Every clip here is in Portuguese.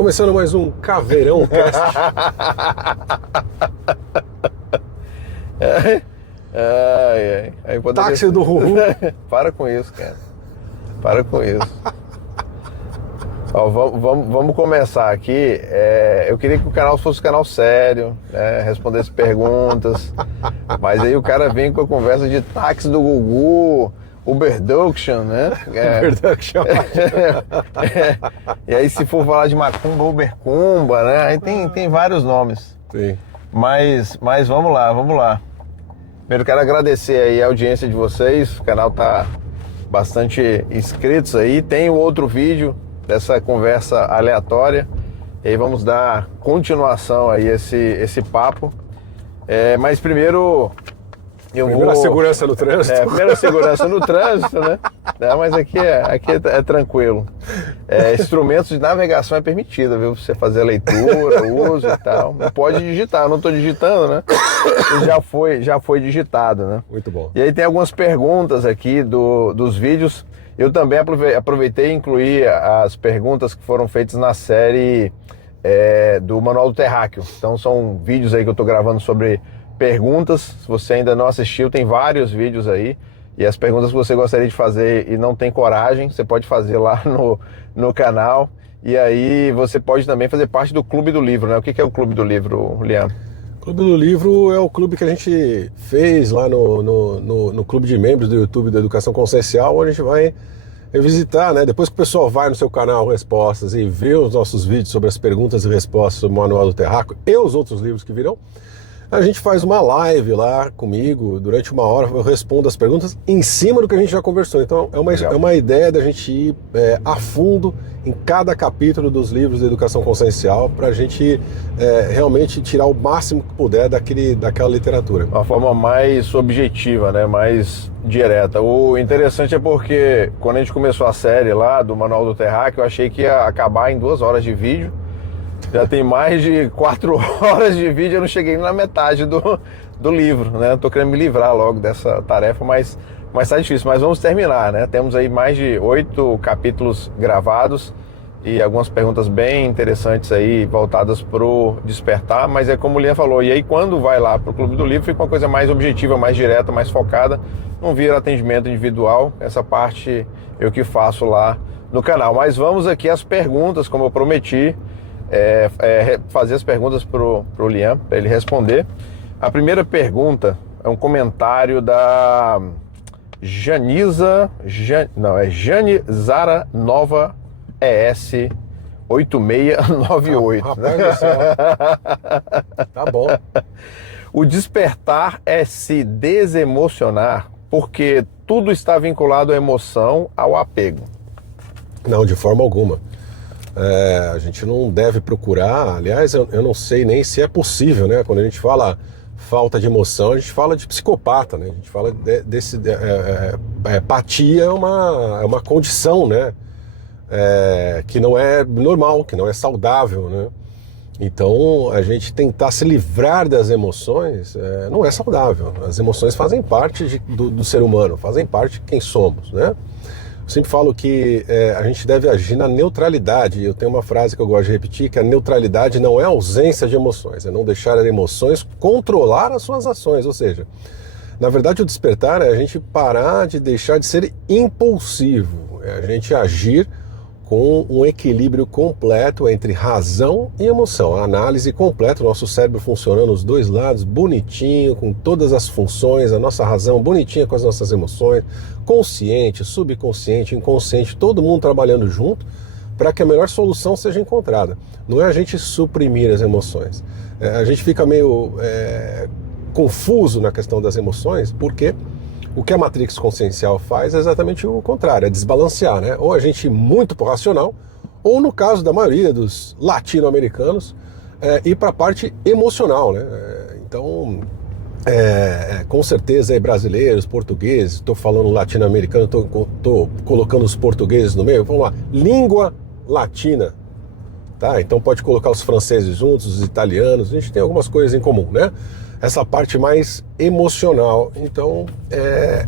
começando mais um Caveirão Cast. Aí Táxi do Ruhu. Para com isso, cara. Para com isso. Ó, vamos começar aqui. Eu queria que o canal fosse um canal sério, né? Respondesse perguntas. Mas aí o cara vem com a conversa de táxi do Gugu, Uberduction, né? Uberduction. E aí se for falar de macumba, Ubercumba, né? Aí tem vários nomes. Sim. Mas vamos lá. Primeiro quero agradecer aí a audiência de vocês. O canal tá bastante inscritos aí. Tem o outro vídeo dessa conversa aleatória. E aí vamos dar continuação aí a esse papo. Mas primeiro Primeira segurança no trânsito. Primeira segurança no trânsito, né? Mas aqui é tranquilo. Instrumentos de navegação é permitido, viu? Você fazer a leitura, o uso e tal. Não pode digitar, eu não estou digitando, né? Já foi digitado, né? Muito bom. E aí tem algumas perguntas aqui dos vídeos. Eu também aproveitei e incluí as perguntas que foram feitas na série do Manual do Terráqueo. Então são vídeos aí que eu estou gravando sobre perguntas. Se você ainda não assistiu, tem vários vídeos aí. E as perguntas que você gostaria de fazer e não tem coragem, você pode fazer lá no canal. E aí você pode também fazer parte do Clube do Livro, né? O que é o Clube do Livro, Liam? O Clube do Livro é o clube que a gente fez lá no clube de membros do YouTube da Educação Consciencial, onde a gente vai revisitar, né? Depois que o pessoal vai no seu canal Respostas e vê os nossos vídeos sobre as perguntas e respostas sobre o Manual do Terráqueo e os outros livros que virão, a gente faz uma live lá comigo, durante uma hora eu respondo as perguntas em cima do que a gente já conversou. Então é uma ideia da gente ir a fundo em cada capítulo dos livros da Educação Consciencial para a gente realmente tirar o máximo que puder daquela literatura. Uma forma mais objetiva, né? Mais direta. O interessante é porque quando a gente começou a série lá do Manual do Terráqueo, eu achei que ia acabar em 2 horas de vídeo. Já tem mais de 4 horas de vídeo, eu não cheguei na metade do livro, né? Tô querendo me livrar logo dessa tarefa, mas tá difícil. Mas vamos terminar, né? Temos aí mais de 8 capítulos gravados e algumas perguntas bem interessantes aí voltadas pro despertar, mas é como o Liam falou, e aí quando vai lá pro Clube do Livro fica uma coisa mais objetiva, mais direta, mais focada, não vira atendimento individual, essa parte eu que faço lá no canal. Mas vamos aqui às perguntas, como eu prometi, fazer as perguntas pro Liam, para ele responder. A primeira pergunta é um comentário da Jane Zara Nova ES 8698. Rapaz do céu. Tá bom. O despertar é se desemocionar porque tudo está vinculado à emoção, ao apego. Não, de forma alguma. A gente não deve procurar, aliás, eu não sei nem se é possível, né? Quando a gente fala falta de emoção, a gente fala de psicopata, né? A gente fala apatia é uma condição, né? Que não é normal, que não é saudável, né? Então, a gente tentar se livrar das emoções não é saudável. As emoções fazem parte do ser humano, fazem parte de quem somos, né? Eu sempre falo que a gente deve agir na neutralidade. Eu tenho uma frase que eu gosto de repetir, que a neutralidade não é ausência de emoções, é não deixar as emoções controlar as suas ações. Ou seja, na verdade o despertar é a gente parar de deixar de ser impulsivo, é a gente agir com um equilíbrio completo entre razão e emoção. A análise completa, o nosso cérebro funcionando os dois lados, bonitinho, com todas as funções, a nossa razão bonitinha com as nossas emoções, consciente, subconsciente, inconsciente, todo mundo trabalhando junto para que a melhor solução seja encontrada. Não é a gente suprimir as emoções. A gente fica meio confuso na questão das emoções, porque o que a Matrix Consciencial faz é exatamente o contrário, é desbalancear, né? Ou a gente ir muito pro racional, ou no caso da maioria dos latino-americanos, ir para a parte emocional, né? Então, com certeza brasileiros, portugueses, estou falando latino-americano, estou colocando os portugueses no meio, vamos lá, língua latina, tá? Então pode colocar os franceses juntos, os italianos, a gente tem algumas coisas em comum, né? Essa parte mais emocional. Então,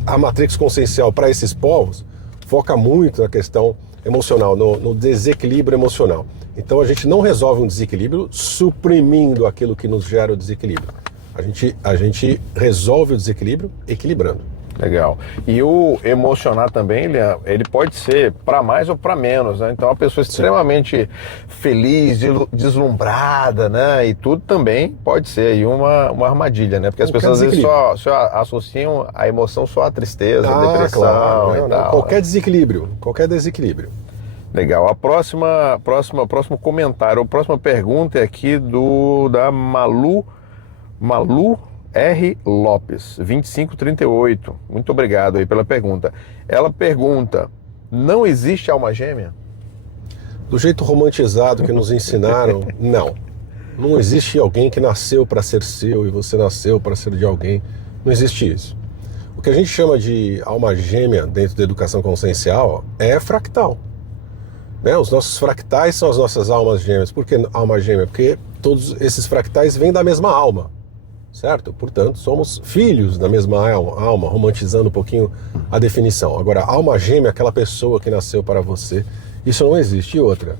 a Matrix Consciencial para esses povos foca muito na questão emocional, no desequilíbrio emocional. Então a gente não resolve um desequilíbrio suprimindo aquilo que nos gera o desequilíbrio. A gente resolve o desequilíbrio equilibrando. Legal. E o emocionar também, ele pode ser para mais ou para menos, né? Então, uma pessoa extremamente feliz, deslumbrada, né? E tudo também pode ser aí uma armadilha, né? Porque as pessoas às vezes só associam a emoção só à tristeza, à depressão, claro, e tal. Qualquer desequilíbrio. Legal. Próximo comentário, a próxima pergunta é aqui da Malu R. Lopes, 2538. Muito obrigado aí pela pergunta. Ela pergunta: não existe alma gêmea? Do jeito romantizado que nos ensinaram, não. Não existe alguém que nasceu para ser seu e você nasceu para ser de alguém. Não existe isso. O que a gente chama de alma gêmea dentro da educação consciencial é fractal. Né? Os nossos fractais são as nossas almas gêmeas. Por que alma gêmea? Porque todos esses fractais vêm da mesma alma. Certo? Portanto, somos filhos da mesma alma, romantizando um pouquinho a definição. Agora, alma gêmea é aquela pessoa que nasceu para você. Isso não existe. E outra.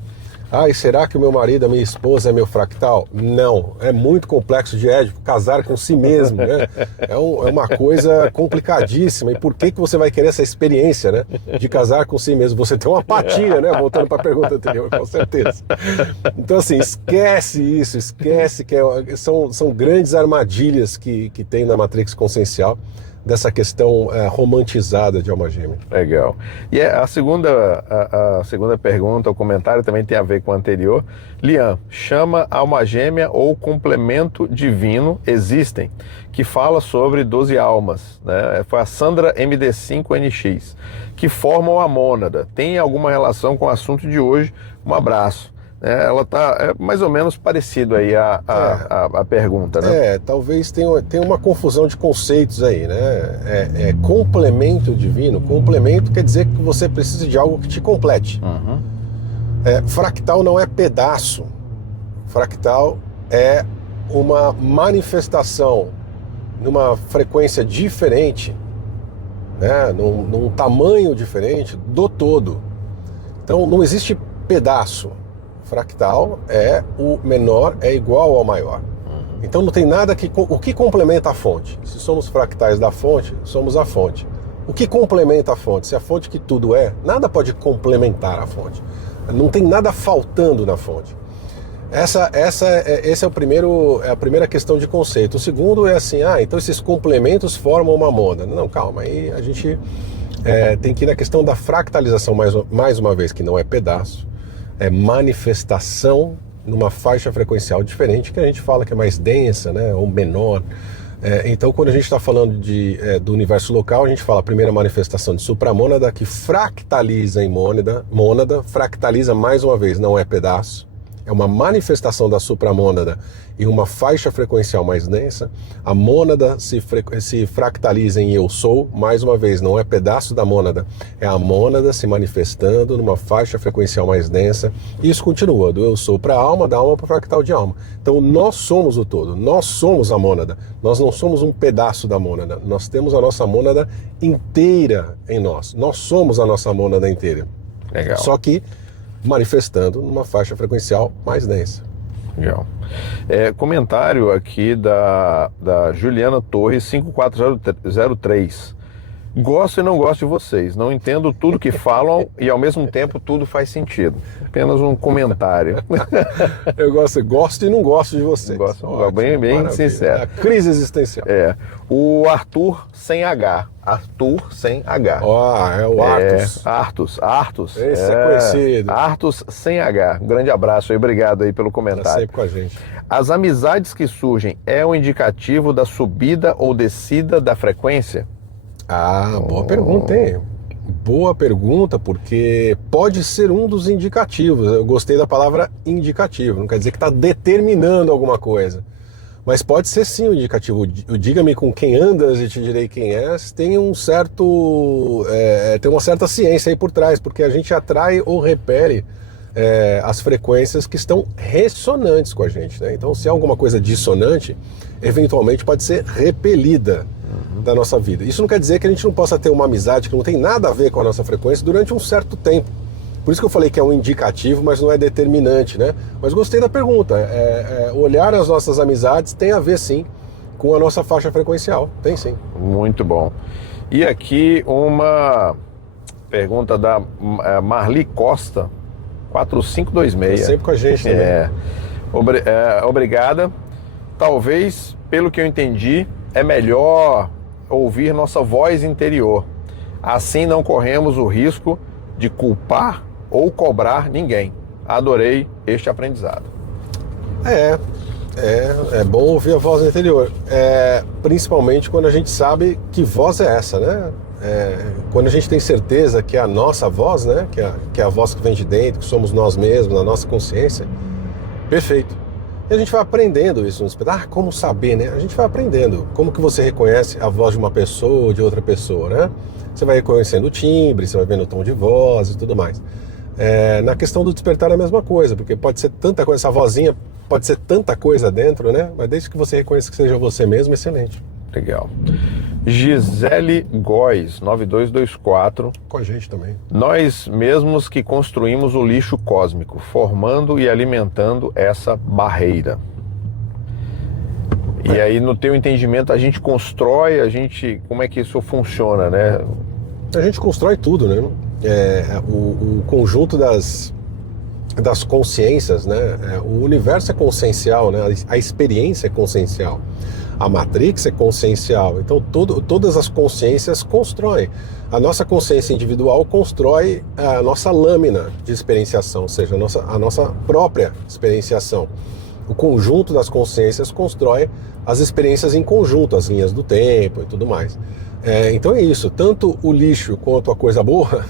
E será que o meu marido, a minha esposa é meu fractal? Não. É muito complexo de Édipo casar com si mesmo, né? É uma coisa complicadíssima. E por que você vai querer essa experiência, né? De casar com si mesmo? Você tem uma apatia, né? Voltando para a pergunta anterior, com certeza. Então, assim, esquece isso. Esquece que são grandes armadilhas que tem na Matrix consciencial dessa questão romantizada de alma gêmea. Legal. E a segunda pergunta, o comentário também tem a ver com o anterior. Lian, chama alma gêmea ou complemento divino existem, que fala sobre 12 almas, né? Foi a Sandra MD5NX, que formam a mônada. Tem alguma relação com o assunto de hoje? Um abraço. Ela está mais ou menos parecido aí a pergunta, né? Talvez tenha uma confusão de conceitos aí, né? Complemento divino. Complemento quer dizer que você precisa de algo que te complete. Uhum. Fractal não é pedaço. Fractal é uma manifestação numa frequência diferente, né? Num tamanho diferente do todo. Então não existe pedaço. Fractal é o menor é igual ao maior. Então não tem nada o que complementa a fonte. Se somos fractais da fonte, somos a fonte. O que complementa a fonte? Se a fonte que tudo nada pode complementar a fonte. Não tem nada faltando na fonte. Esse é a primeira questão de conceito. O segundo é assim, então esses complementos formam uma mônada. Não, calma, aí a gente tem que ir na questão da fractalização mais uma vez, que não é pedaço. É manifestação numa faixa frequencial diferente, que a gente fala que é mais densa, né, ou menor. Então, quando a gente está falando do universo local, a gente fala a primeira manifestação de supramônada, que fractaliza em mônada, fractaliza mais uma vez, não é pedaço. É uma manifestação da supramônada em uma faixa frequencial mais densa. A mônada se fractaliza em eu sou, mais uma vez, não é pedaço da mônada, é a mônada se manifestando numa faixa frequencial mais densa. E isso continua, do eu sou para a alma, da alma para o fractal de alma. Então nós somos o todo, nós somos a mônada, nós não somos um pedaço da mônada, nós temos a nossa mônada inteira em nós, nós somos a nossa mônada inteira. Legal. Só que manifestando numa faixa frequencial mais densa. Legal. Comentário aqui da Juliana Torres, 5403. Gosto e não gosto de vocês. Não entendo tudo que falam e ao mesmo tempo tudo faz sentido. Apenas um comentário. Eu gosto e não gosto de vocês. Bem sincero. Crise existencial. O Arthur sem H. Arthur sem H. É o Artus. Artus. Esse é conhecido. Artus sem H. Um grande abraço aí, obrigado aí pelo Tá comentário. sempre com a gente. As amizades que surgem é um indicativo da subida ou descida da frequência? Boa pergunta, hein? Boa pergunta, porque pode ser um dos indicativos. Eu gostei da palavra indicativo, não quer dizer que está determinando alguma coisa. Mas pode ser sim um indicativo. O diga-me com quem andas e te direi quem és, tem uma certa ciência aí por trás, porque a gente atrai ou repele as frequências que estão ressonantes com a gente, né? Então, se há alguma coisa dissonante, eventualmente pode ser repelida da nossa vida. Isso não quer dizer que a gente não possa ter uma amizade que não tem nada a ver com a nossa frequência durante um certo tempo. Por isso que eu falei que é um indicativo, mas não é determinante, né? Mas gostei da pergunta. Olhar as nossas amizades tem a ver, sim, com a nossa faixa frequencial. Tem, sim. Muito bom. E aqui uma pergunta da Marli Costa, 4526. Tá sempre com a gente também. Obrigada. Talvez, pelo que eu entendi, é melhor ouvir nossa voz interior. Assim não corremos o risco de culpar ou cobrar ninguém. Adorei este aprendizado. É bom ouvir a voz interior. Principalmente quando a gente sabe que voz é essa, né? Quando a gente tem certeza que é a nossa voz, né? Que é a voz que vem de dentro, que somos nós mesmos, na nossa consciência. Perfeito. E a gente vai aprendendo isso no espetáculo. Como saber, né? A gente vai aprendendo. Como que você reconhece a voz de uma pessoa ou de outra pessoa, né? Você vai reconhecendo o timbre, você vai vendo o tom de voz e tudo mais. Na questão do despertar é a mesma coisa, porque pode ser tanta coisa, essa vozinha pode ser tanta coisa dentro, né? Mas desde que você reconheça que seja você mesmo, excelente. Legal. Gisele Góes, 9224. Com a gente também. Nós mesmos que construímos o lixo cósmico, formando e alimentando essa barreira. E aí, no teu entendimento, a gente constrói, como é que isso funciona, né? A gente constrói tudo, né? O conjunto das consciências, né? O universo é consciencial, né? A experiência é consciencial. A Matrix é consciencial. Então, todas as consciências constroem. A nossa consciência individual constrói a nossa lâmina de experienciação, ou seja, a nossa própria experienciação. O conjunto das consciências constrói as experiências em conjunto, as linhas do tempo e tudo mais. Então é isso, tanto o lixo quanto a coisa boa,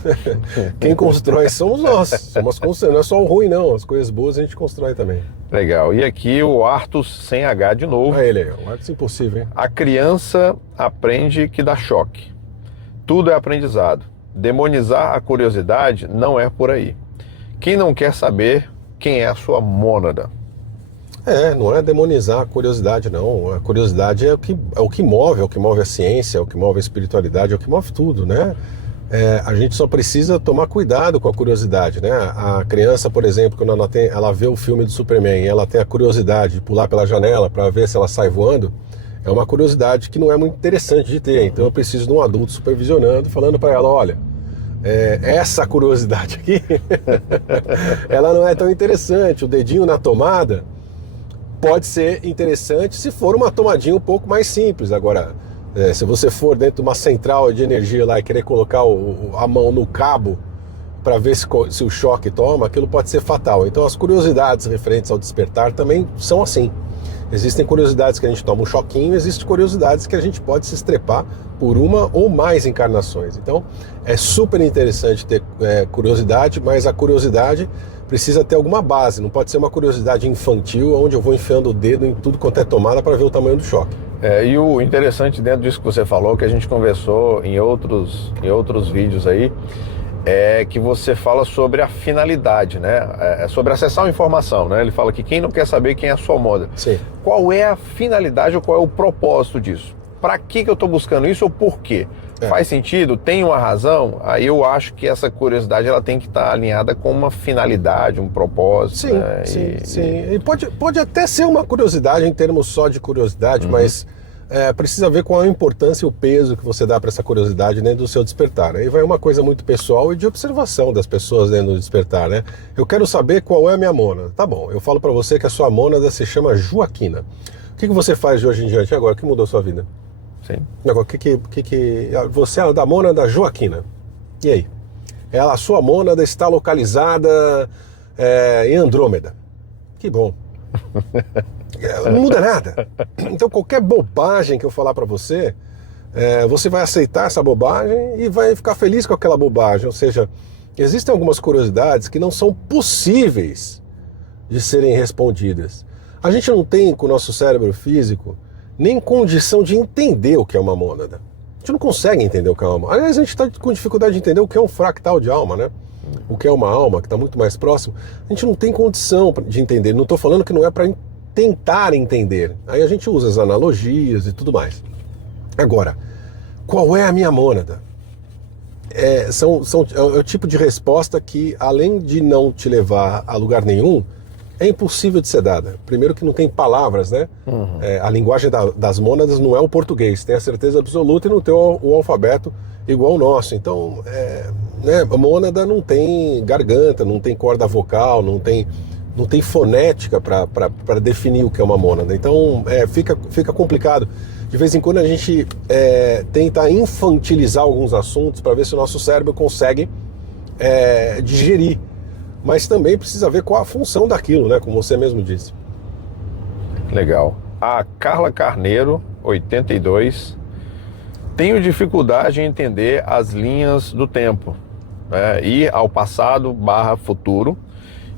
quem constrói somos nós. Não é só o ruim não, as coisas boas a gente constrói também. Legal, e aqui o Arthus sem H de novo. Olha ele aí, o Arthus impossível, hein? A criança aprende que dá choque. Tudo é aprendizado. Demonizar a curiosidade não é por aí. Quem não quer saber quem é a sua mônada? Não é demonizar a curiosidade, não. A curiosidade é o que move a ciência, é o que move a espiritualidade, é o que move tudo, né? A gente só precisa tomar cuidado com a curiosidade, né? A criança, por exemplo, quando ela vê o filme do Superman e ela tem a curiosidade de pular pela janela para ver se ela sai voando, é uma curiosidade que não é muito interessante de ter. Então eu preciso de um adulto supervisionando, falando para ela, olha, essa curiosidade aqui, ela não é tão interessante. O dedinho na tomada pode ser interessante se for uma tomadinha um pouco mais simples. Agora, se você for dentro de uma central de energia lá e querer colocar a mão no cabo para ver se o choque toma, aquilo pode ser fatal. Então as curiosidades referentes ao despertar também são assim. Existem curiosidades que a gente toma um choquinho, existem curiosidades que a gente pode se estrepar por uma ou mais encarnações. Então é super interessante ter curiosidade, mas a curiosidade precisa ter alguma base, não pode ser uma curiosidade infantil onde eu vou enfiando o dedo em tudo quanto é tomada para ver o tamanho do choque. E o interessante dentro disso que você falou, que a gente conversou em outros vídeos aí, é que você fala sobre a finalidade, né? Sobre acessar a informação, né? Ele fala que quem não quer saber quem é a sua moda. Sim. Qual é a finalidade ou qual é o propósito disso? Para que eu estou buscando isso ou por quê? Faz sentido? Tem uma razão? Aí eu acho que essa curiosidade ela tem que estar alinhada com uma finalidade, um propósito. Sim, né? sim. E pode até ser uma curiosidade em termos só de curiosidade, mas precisa ver qual a importância e o peso que você dá para essa curiosidade dentro do seu despertar. Aí vai uma coisa muito pessoal e de observação das pessoas dentro do despertar, né? Eu quero saber qual é a minha mônada. Tá bom, eu falo para você que a sua mônada se chama Joaquina. O que você faz de hoje em diante agora? O que mudou a sua vida? Sim. Agora, você é da mônada Joaquina. E aí? A sua mônada está localizada em Andrômeda. Que bom. Não muda nada. Então qualquer bobagem que eu falar para você, você vai aceitar essa bobagem e vai ficar feliz com aquela bobagem. Ou seja, existem algumas curiosidades que não são possíveis de serem respondidas. A gente não tem, com o nosso cérebro físico, nem condição de entender o que é uma mônada. A gente não consegue entender o que é uma mônada. Aliás, a gente está com dificuldade de entender o que é um fractal de alma, né? O que é uma alma, que está muito mais próximo. A gente não tem condição de entender. Não estou falando que não é para tentar entender. Aí a gente usa as analogias e tudo mais. Agora, qual é a minha mônada? É o tipo de resposta que, além de não te levar a lugar nenhum, é impossível de ser dada. Primeiro que não tem palavras, né? A linguagem das mônadas não é o português, tem a certeza absoluta, e não tem o alfabeto igual o nosso. Então, né, a mônada não tem garganta, não tem corda vocal, não tem fonética para definir o que é uma mônada. Então, fica complicado. De vez em quando a gente tenta infantilizar alguns assuntos para ver se o nosso cérebro consegue digerir. Mas também precisa ver qual a função daquilo, né? Como você mesmo disse. Legal. A Carla Carneiro, 82. Tenho dificuldade em entender as linhas do tempo, né? Ir ao passado / futuro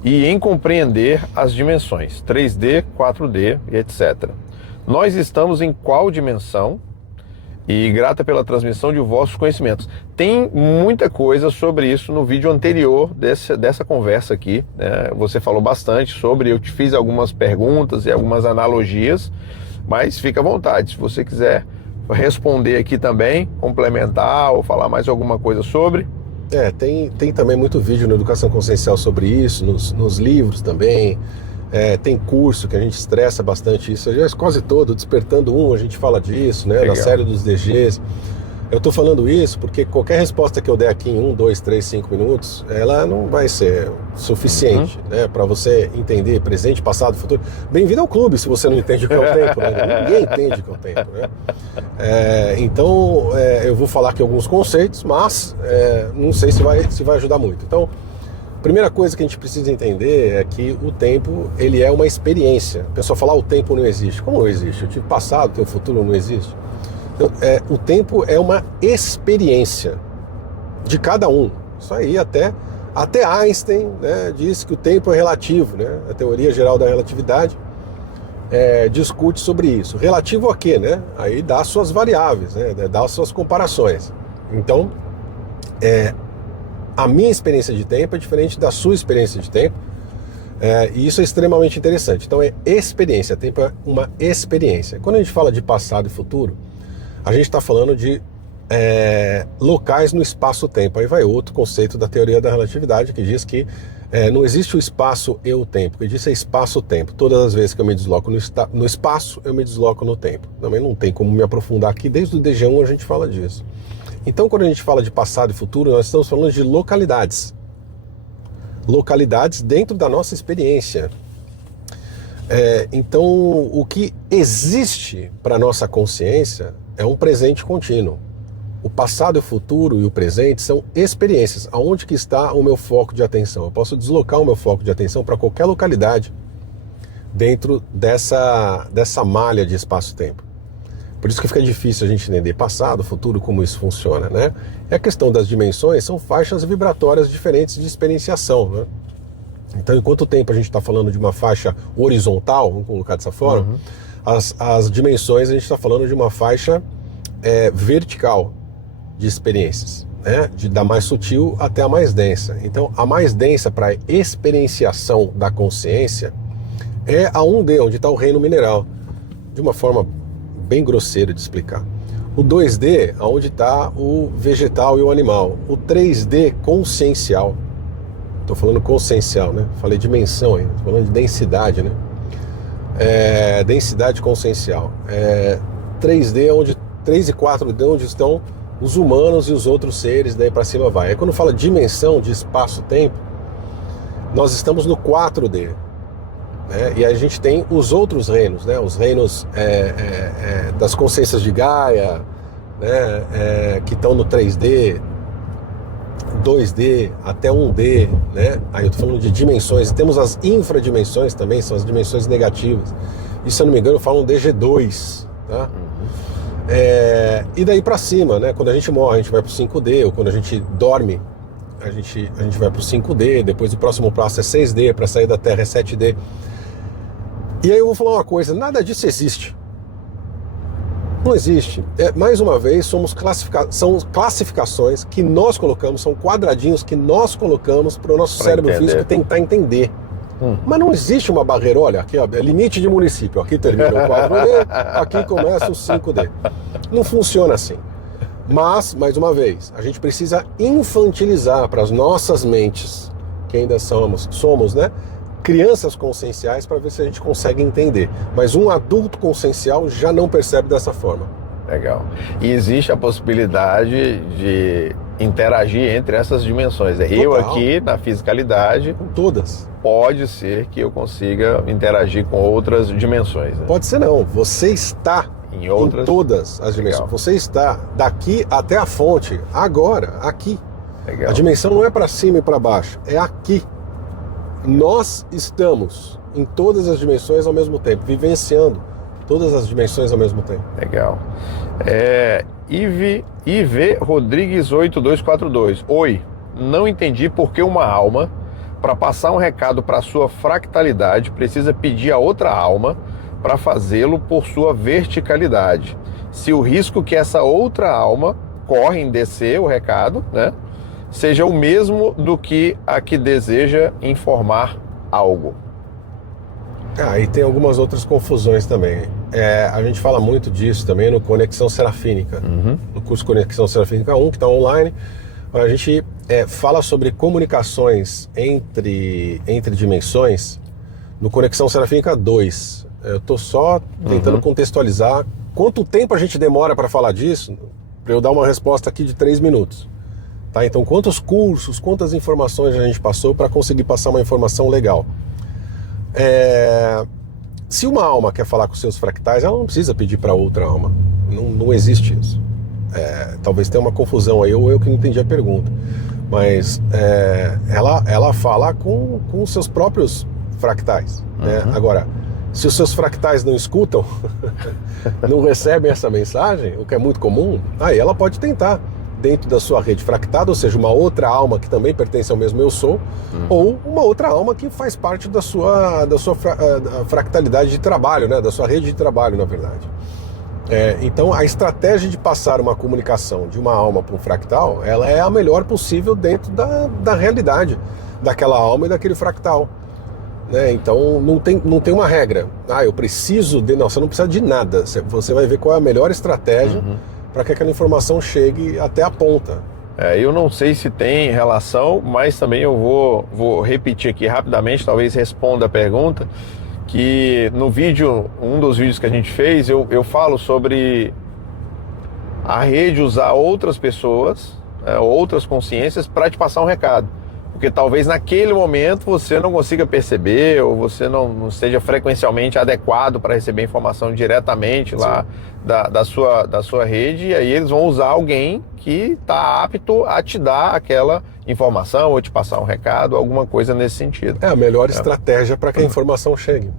e em compreender as dimensões 3D, 4D e etc. Nós estamos em qual dimensão? E grata pela transmissão de vossos conhecimentos. Tem muita coisa sobre isso no vídeo anterior dessa conversa aqui, né? Você falou bastante sobre, eu te fiz algumas perguntas e algumas analogias, mas fica à vontade, se você quiser responder aqui também, complementar ou falar mais alguma coisa sobre. Tem também muito vídeo na Educação Consciencial sobre isso, nos livros também. Tem curso que a gente estressa bastante isso. Já quase todo, Despertando a gente fala disso, né? Legal. Da série dos DGs. Eu tô falando isso porque qualquer resposta que eu der aqui em 1, 2, 3, 5 minutos, ela não vai ser suficiente, né? Para você entender presente, passado, futuro. Bem-vindo ao clube se você não entende o que é o tempo, né? Ninguém entende o que é o tempo, né? Então, eu vou falar aqui alguns conceitos, mas não sei se vai ajudar muito. Então, primeira coisa que a gente precisa entender é que o tempo, ele é uma experiência. O pessoal fala, o tempo não existe. Como não existe? Eu tive passado, o teu futuro não existe. Então, o tempo é uma experiência de cada um. Isso aí até Einstein, né, disse que o tempo é relativo, né? A teoria geral da relatividade discute sobre isso. Relativo a quê, né? Aí dá suas variáveis, né? Dá suas comparações. Então, a minha experiência de tempo é diferente da sua experiência de tempo, e isso é extremamente interessante. Então experiência, tempo é uma experiência. Quando a gente fala de passado e futuro, a gente está falando de locais no espaço-tempo. Aí vai outro conceito da teoria da relatividade que diz que não existe o espaço e o tempo, que diz é espaço-tempo. Todas as vezes que eu me desloco no espaço, eu me desloco no tempo. Também não tem como me aprofundar aqui, desde o DG1 a gente fala disso. Então, quando a gente fala de passado e futuro, nós estamos falando de localidades. Localidades dentro da nossa experiência. Então, o que existe para a nossa consciência é um presente contínuo. O passado, o futuro e o presente são experiências. Aonde que está o meu foco de atenção? Eu posso deslocar o meu foco de atenção para qualquer localidade dentro dessa malha de espaço-tempo. Por isso que fica difícil a gente entender passado, futuro, como isso funciona, né? E a questão das dimensões são faixas vibratórias diferentes de experienciação, né? Então, enquanto tempo a gente está falando de uma faixa horizontal, vamos colocar dessa forma, as dimensões a gente está falando de uma faixa vertical de experiências, né? Da mais sutil até a mais densa. Então, a mais densa para experienciação da consciência é a 1D, onde está o reino mineral, de uma forma bem grosseiro de explicar. O 2D, onde está o vegetal e o animal. O 3D consciencial. Estou falando consciencial, né? Falei dimensão ainda. Estou falando de densidade, né? Densidade consciencial. 3D, 3 e 4D, onde estão os humanos e os outros seres, daí para cima vai. Aí quando fala dimensão de espaço-tempo, nós estamos no 4D. E a gente tem os outros reinos, né? Os reinos das consciências de Gaia, né? Que estão no 3D, 2D até 1D, né? Aí eu estou falando de dimensões. E temos as infradimensões também, são as dimensões negativas. E se eu não me engano, falam DG2, tá? E daí para cima, né? Quando a gente morre, a gente vai para o 5D, ou quando a gente dorme, a gente vai para o 5D, depois o próximo passo é 6D, para sair da Terra é 7D. E aí eu vou falar uma coisa, nada disso existe. Não existe. Mais uma vez, são classificações que nós colocamos, são quadradinhos que nós colocamos para o nosso cérebro físico tentar entender. Mas não existe uma barreira, olha, aqui ó, limite de município, aqui termina o 4D, aqui começa o 5D. Não funciona assim. Mas, mais uma vez, a gente precisa infantilizar para as nossas mentes, que ainda somos, né, crianças conscienciais, para ver se a gente consegue entender. Mas um adulto consciencial já não percebe dessa forma. Legal. E existe a possibilidade de interagir entre essas dimensões. Eu aqui, na fisicalidade, com todas. Pode ser que eu consiga interagir com outras dimensões. Né? Pode ser não. Você está em todas as dimensões. Legal. Você está daqui até a fonte, agora, aqui. Legal. A dimensão não é para cima e para baixo, é aqui. Nós estamos em todas as dimensões ao mesmo tempo, vivenciando todas as dimensões ao mesmo tempo. Legal. IV Rodrigues 8242. Oi, não entendi por que uma alma, para passar um recado para sua fractalidade, precisa pedir a outra alma para fazê-lo por sua verticalidade. Se o risco que essa outra alma corre em descer o recado, né, seja o mesmo do que a que deseja informar algo. E tem algumas outras confusões também. A gente fala muito disso também no Conexão Serafínica, no curso Conexão Serafínica 1, que está online. A gente fala sobre comunicações entre dimensões no Conexão Serafínica 2. Eu estou só tentando contextualizar quanto tempo a gente demora para falar disso, para eu dar uma resposta aqui de 3 minutos. Tá? Então, quantos cursos, quantas informações a gente passou para conseguir passar uma informação legal. Se uma alma quer falar com seus fractais, ela não precisa pedir para outra alma. Não existe isso. Talvez tenha uma confusão aí, ou eu que não entendi a pergunta. Mas ela fala com os seus próprios fractais. Né? Agora, se os seus fractais não escutam, não recebem essa mensagem, o que é muito comum, aí ela pode tentar dentro da sua rede fractada, ou seja, uma outra alma que também pertence ao mesmo eu sou, ou uma outra alma que faz parte da sua fractalidade de trabalho, né? Da sua rede de trabalho, na verdade. Então, a estratégia de passar uma comunicação de uma alma para um fractal, ela é a melhor possível dentro da realidade daquela alma e daquele fractal. Né? Então, não tem uma regra. Eu preciso de... Não, você não precisa de nada. Você vai ver qual é a melhor estratégia para que aquela informação chegue até a ponta. Eu não sei se tem relação, mas também eu vou repetir aqui rapidamente, talvez responda a pergunta, que no vídeo, um dos vídeos que a gente fez, eu falo sobre a rede usar outras pessoas, outras consciências para te passar um recado. Porque talvez naquele momento você não consiga perceber, ou você não esteja frequencialmente adequado para receber informação diretamente lá da sua rede, e aí eles vão usar alguém que está apto a te dar aquela informação, ou te passar um recado, alguma coisa nesse sentido. É a melhor estratégia para que a informação chegue.